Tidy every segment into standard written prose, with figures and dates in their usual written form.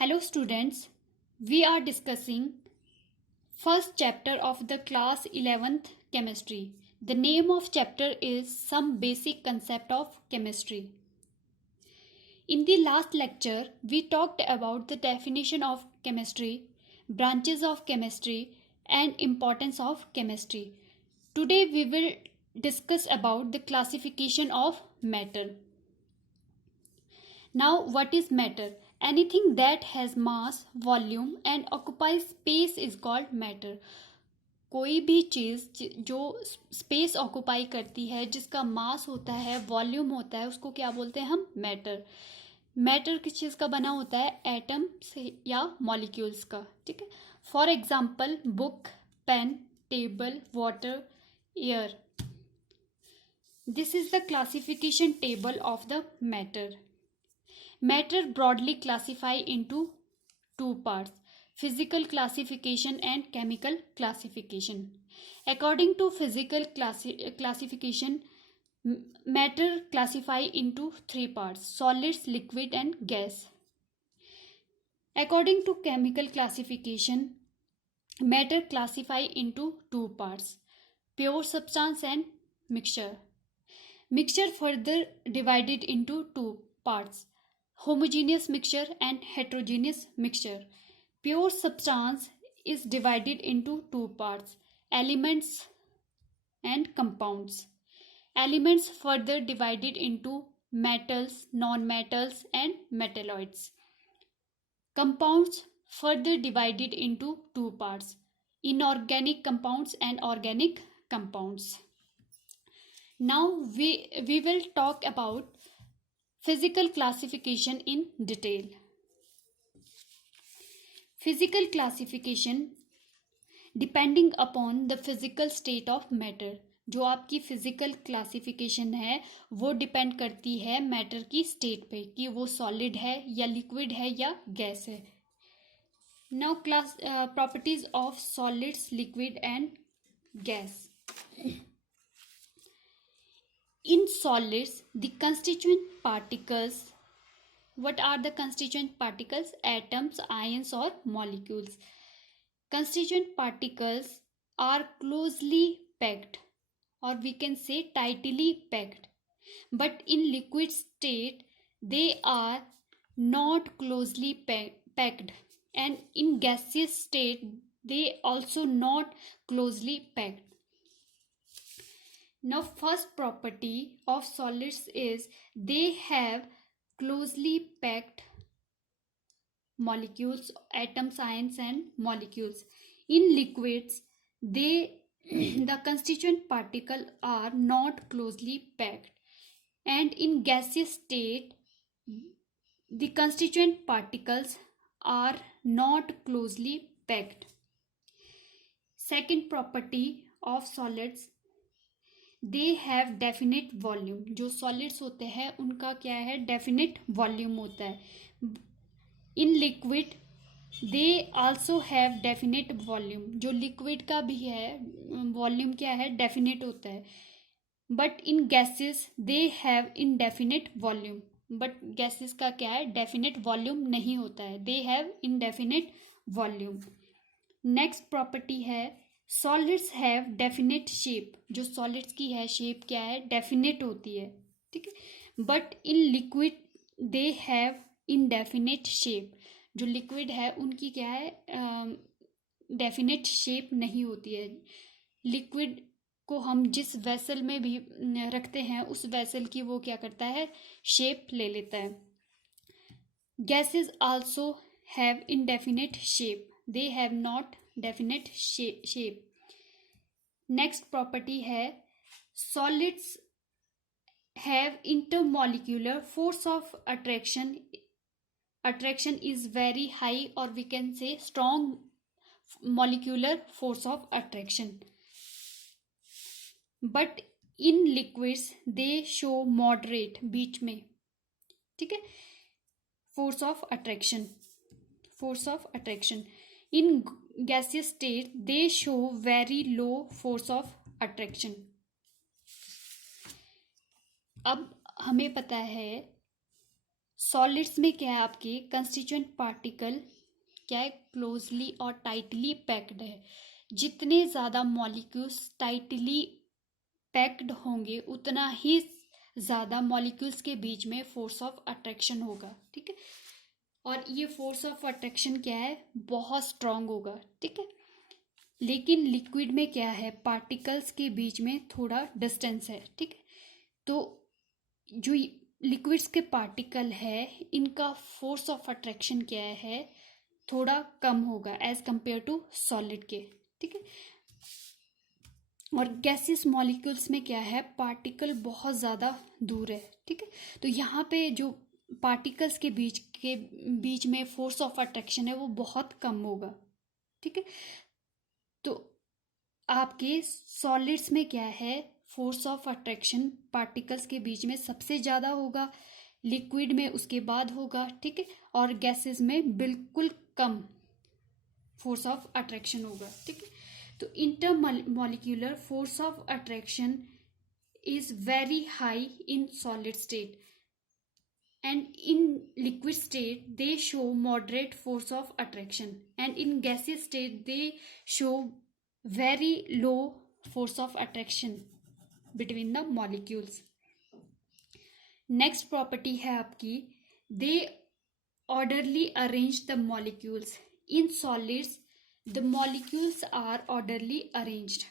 Hello students, we are discussing first chapter of the class 11th chemistry. The name of chapter is Some Basic Concept of Chemistry. In the last lecture, we talked about the definition of chemistry, branches of chemistry and importance of chemistry. Today we will discuss about the classification of matter. Now, what is matter? Anything that has mass, volume and occupies space is called matter. कोई भी चीज़ जो space occupy करती है, जिसका मास होता है, volume होता है, उसको क्या बोलते हैं हम? मैटर. मैटर किस चीज़ का बना होता है? एटम से या मॉलिक्यूल्स का. ठीक है. For example book, pen, table, water, air. This is the classification table of the matter. Matter broadly classified into two parts: physical classification and chemical classification. According to physical classification, matter classified into three parts: solids, liquid and gas. According to chemical classification, matter classified into two parts: pure substance and mixture. Mixture further divided into two parts: homogeneous mixture and heterogeneous mixture. Pure substance is divided into two parts: elements and compounds. Elements further divided into metals, non-metals and metalloids. Compounds further divided into two parts: inorganic compounds and organic compounds. Now we will talk about physical classification in detail. Physical classification depending upon the physical state of matter. जो आपकी physical classification है वो depend करती है matter की state पे कि वो सॉलिड है या लिक्विड है या गैस है. Now class properties of solids, liquid and gas. In solids, the constituent particles, what are the constituent particles? Atoms, ions or molecules. Constituent particles are closely packed, or we can say tightly packed. But in liquid state, they are not closely packed. And in gaseous state, they also not closely packed. Now, first property of solids is they have closely packed molecules, atoms, ions and molecules. In liquids, the constituent particles are not closely packed, and in gaseous state, the constituent particles are not closely packed. Second property of solids, they have definite volume. जो solids होते हैं उनका क्या है? Definite volume होता है. In liquid they also have definite volume. जो liquid का भी है वॉल्यूम क्या है? डेफिनेट होता है. But in gases they have indefinite volume. But gases का क्या है? डेफिनेट वॉल्यूम नहीं होता है. They have indefinite volume. Next property है सॉलिड्स हैव डेफिनेट शेप. जो सॉलिड्स की है शेप क्या है? डेफिनेट होती है. ठीक है. But in liquid they have indefinite shape. जो लिक्विड है उनकी क्या है? डेफिनेट शेप नहीं होती है. लिक्विड को हम जिस वेसल में भी रखते हैं उस वेसल की वो क्या करता है? शेप ले लेता है. Gases also have indefinite shape. They have not definite shape. Next property है solids have intermolecular force of attraction. Attraction is very high, और we can say strong molecular force of attraction. But in liquids they show moderate, बीच में. ठीक है. Force of attraction. In gaseous state, they show very low force of attraction. अब हमें पता है solids में क्या है, आपके कंस्टिट्यूएंट पार्टिकल क्या है, क्लोजली और टाइटली पैक्ड है। जितने ज़्यादा मॉलिक्यूल्स टाइटली पैक्ड होंगे उतना ही ज़्यादा मॉलिक्यूल्स के बीच में फोर्स ऑफ अट्रैक्शन होगा, ठीक है। और ये फोर्स ऑफ अट्रैक्शन क्या है, बहुत स्ट्रांग होगा, ठीक है। लेकिन लिक्विड में क्या है, पार्टिकल्स के बीच में थोड़ा डिस्टेंस है, ठीक है। तो जो लिक्विड्स के पार्टिकल है, इनका फोर्स ऑफ अट्रैक्शन क्या है, थोड़ा कम होगा एज कंपेयर टू सॉलिड के, ठीक है। और गैसियस मॉलिक्यूल्स में क्या है, पार्टिकल बहुत ज़्यादा दूर है, ठीक है। तो यहाँ पे जो पार्टिकल्स के बीच में फोर्स ऑफ अट्रैक्शन है वो बहुत कम होगा, ठीक है। तो आपके सॉलिड्स में क्या है, फोर्स ऑफ अट्रैक्शन पार्टिकल्स के बीच में सबसे ज़्यादा होगा, लिक्विड में उसके बाद होगा, ठीक है। और गैसेस में बिल्कुल कम फोर्स ऑफ अट्रैक्शन होगा, ठीक है। तो intermolecular force of attraction is very high in solid state, and in liquid state they show moderate force of attraction, and in gaseous state they show very low force of attraction between the molecules. Next property है आपकी, they orderly arrange the molecules. In solids the molecules are orderly arranged.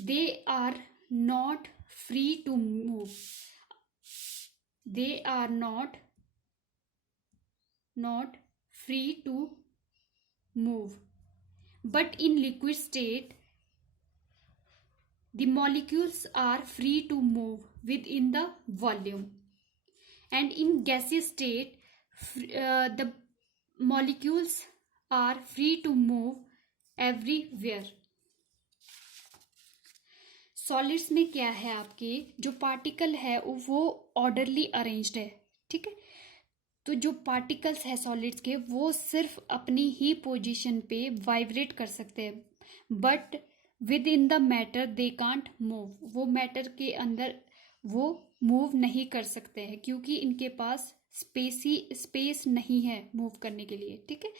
They are not free to move. They are not free to move. But in liquid state, the molecules are free to move within the volume. And in gaseous state, the molecules are free to move everywhere. Solids में क्या है, आपके जो particle है वो orderly arranged है, ठीक है। तो जो पार्टिकल्स है सॉलिड्स के वो सिर्फ अपनी ही पोजीशन पे वाइब्रेट कर सकते हैं, but with in the matter they can't move. वो मैटर के अंदर वो मूव नहीं कर सकते हैं क्योंकि इनके पास स्पेस नहीं है मूव करने के लिए, ठीक है।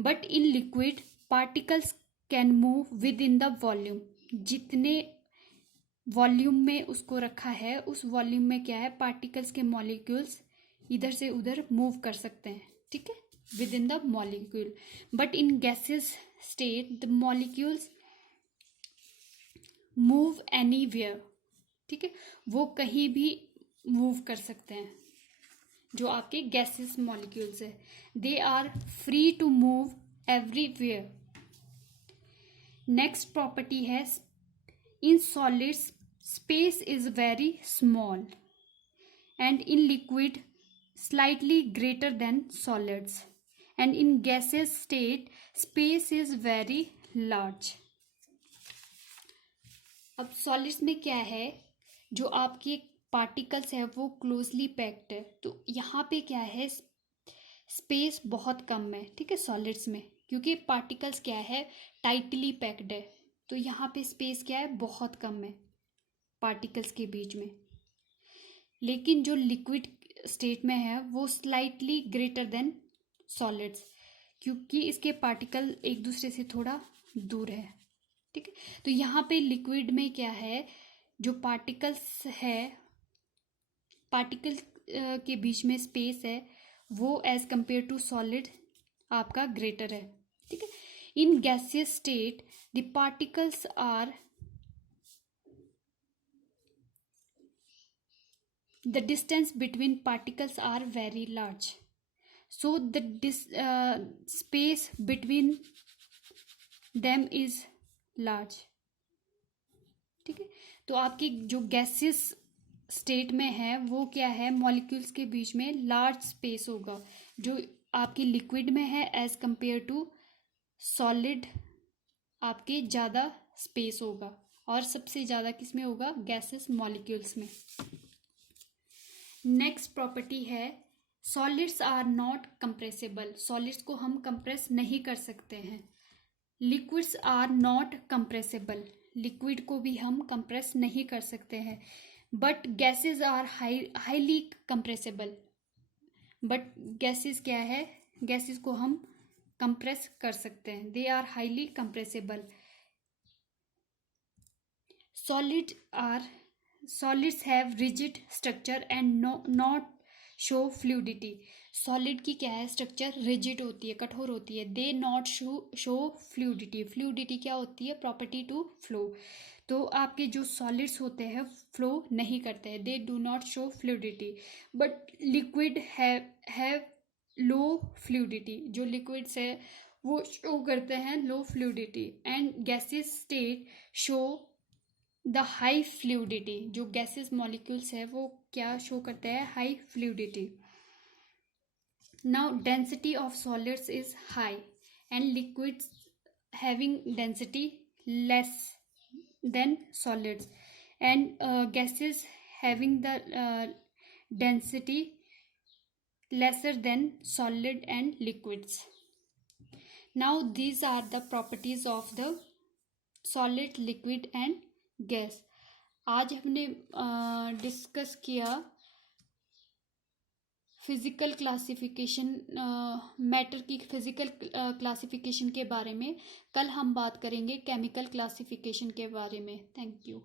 But in liquid particles can move with in the volume. जितने वॉल्यूम में उसको रखा है उस वॉल्यूम में क्या है, पार्टिकल्स के मॉलिक्यूल्स इधर से उधर मूव कर सकते हैं, ठीक है, with in the molecule. But in gases state the molecules move anywhere, ठीक है, वो कहीं भी मूव कर सकते हैं। जो आपके गैसेस मॉलिक्यूल्स है, they are free to move everywhere. Next property है, in solids space is very small, and in liquid slightly greater than solids, and in gaseous state space is very large. अब solids में क्या है, जो आपके particles है वो closely packed है, तो यहाँ पे क्या है, स्पेस बहुत कम है, ठीक है, सॉलिड्स में, क्योंकि पार्टिकल्स क्या है, टाइटली पैक्ड है। तो यहाँ पे स्पेस क्या है, बहुत कम है पार्टिकल्स के बीच में। लेकिन जो लिक्विड स्टेट में है वो स्लाइटली ग्रेटर देन सॉलिड्स, क्योंकि इसके पार्टिकल एक दूसरे से थोड़ा दूर है, ठीक है। तो यहाँ पे लिक्विड में क्या है, जो पार्टिकल्स है, पार्टिकल के बीच में स्पेस है वो एज कंपेयर टू सॉलिड आपका ग्रेटर है, ठीक है। In gaseous state the particles are the distance between particles are very large, so the space between them is large, ठीक है। तो आपकी जो गैसियस स्टेट में है वो क्या है, मॉलिक्यूल्स के बीच में लार्ज स्पेस होगा, जो आपकी लिक्विड में है एज कंपेयर टू सॉलिड आपके ज़्यादा स्पेस होगा, और सबसे ज़्यादा किस में होगा, गैसेस मॉलिक्यूल्स में। नेक्स्ट प्रॉपर्टी है, solids are not compressible. Solids को हम कंप्रेस नहीं कर सकते हैं। Liquids are not compressible. Liquid को भी हम कंप्रेस नहीं कर सकते हैं। But gases are highly compressible. But gases क्या है, गैसेस को हम कंप्रेस कर सकते हैं, they are highly compressible. Solids have rigid structure and not show fluidity. Solid की क्या है स्ट्रक्चर, रिजिड होती है, कठोर होती है। They not show fluidity, fluidity क्या होती है, प्रॉपर्टी टू फ्लो। तो आपके जो सॉलिड्स होते हैं फ्लो नहीं करते हैं, they do not show fluidity. But liquid have low fluidity, जो लिक्विड्स है वो शो करते हैं low fluidity. And gases state show the high fluidity, जो गैसेस मॉलिक्यूल्स है वो क्या शो करते हैं, high fluidity. Now density of solids is high and liquids having density less than solids, and gases having the density lesser than solid and liquids. Now these are the properties of the solid, liquid and gas. आज हमने discuss किया physical classification, matter की physical classification के बारे में। कल हम बात करेंगे केमिकल क्लासिफिकेशन के बारे में। Thank you.